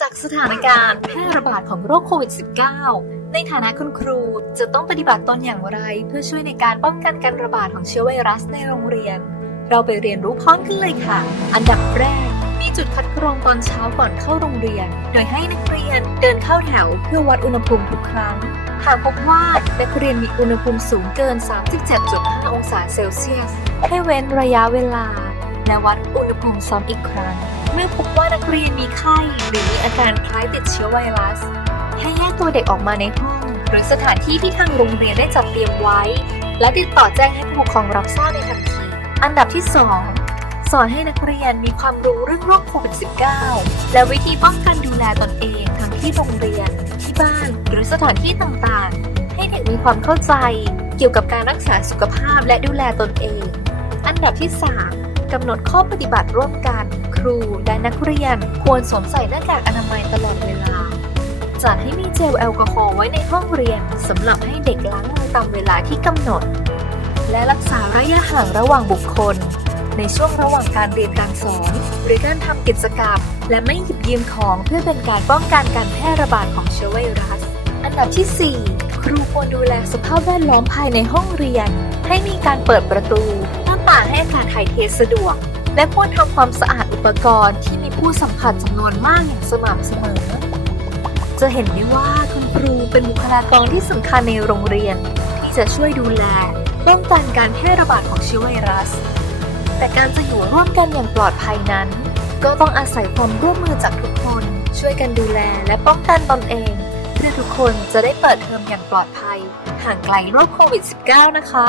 จากสถานการณ์แพร่ระบาดของโรคโควิด -19 ในฐานะคุณครูจะต้องปฏิบัติตนอย่างไร เพื่อช่วยในการป้องกันการระบาดของเชื้อไวรัสในโรงเรียน เราไปเรียนรู้พร้อมกันเลยค่ะ อันดับแรก มีจุดคัดกรองตอนเช้าก่อนเข้าโรงเรียน โดยให้นักเรียนเดินเข้าแถวเพื่อวัดอุณหภูมิทุกครั้ง หากพบว่านักเรียนมีอุณหภูมิสูงเกิน 37.5 องศาเซลเซียส ให้เว้นระยะเวลา และวัดอุณหภูมิซ้ำอีกครั้ง เมื่อพบว่านักเรียนมีไข้ หรือมีอาการคล้ายติดเชื้อไวรัส ให้แยกตัวเด็กออกมาในห้อง หรือสถานที่ที่ทางโรงเรียนได้จัดเตรียมไว้ และติดต่อแจ้งให้ผู้ปกครองรับทราบในทันที อันดับที่ 2 สอนให้นักเรียนมีความรู้เรื่องโรคโควิด -19 และวิธีป้องกันดูแลตนเองทั้งที่โรงเรียน ที่บ้านหรือสถานที่ต่างๆ ให้เด็กมีความเข้าใจ เกี่ยวกับการรักษาสุขภาพและดูแลตนเอง อันดับที่ 3 กำหนดข้อปฏิบัติร่วมกัน ครูและนักเรียนควรสวมใส่หน้ากากอนามัยตลอดเวลา จัดให้มีเจลแอลกอฮอล์ไว้ในห้องเรียนสำหรับให้เด็กล้างมือตามเวลาที่กำหนด และรักษาระยะห่างระหว่างบุคคล ในช่วงระหว่างการเรียนการสอนหรือการทำกิจกรรม และไม่หยิบยืมของเพื่อเป็นการป้องกันการแพร่ระบาดของเชื้อไวรัส อันดับที่ 4 ครูควรดูแลสภาพแวดล้อมภายในห้องเรียน ให้มีการเปิดประตู ต่างให้อากาศถ่ายเทสะดวก และควรทำความสะอาดอุปกรณ์ที่มีผู้สัมผัสจำนวนมากอย่างสม่ำเสมอ จะเห็นได้ว่าคุณครูเป็นบุคลากรที่สำคัญในโรงเรียน ที่จะช่วยดูแลป้องกันการแพร่ระบาดของเชื้อไวรัส แต่การจะอยู่ร่วมกันอย่างปลอดภัยนั้น ก็ต้องอาศัยความร่วมมือจากทุกคน ช่วยกันดูแลและป้องกันตนเอง เพื่อทุกคนจะได้เปิดเทอมอย่างปลอดภัยห่างไกลโรคโควิด -19 นะคะ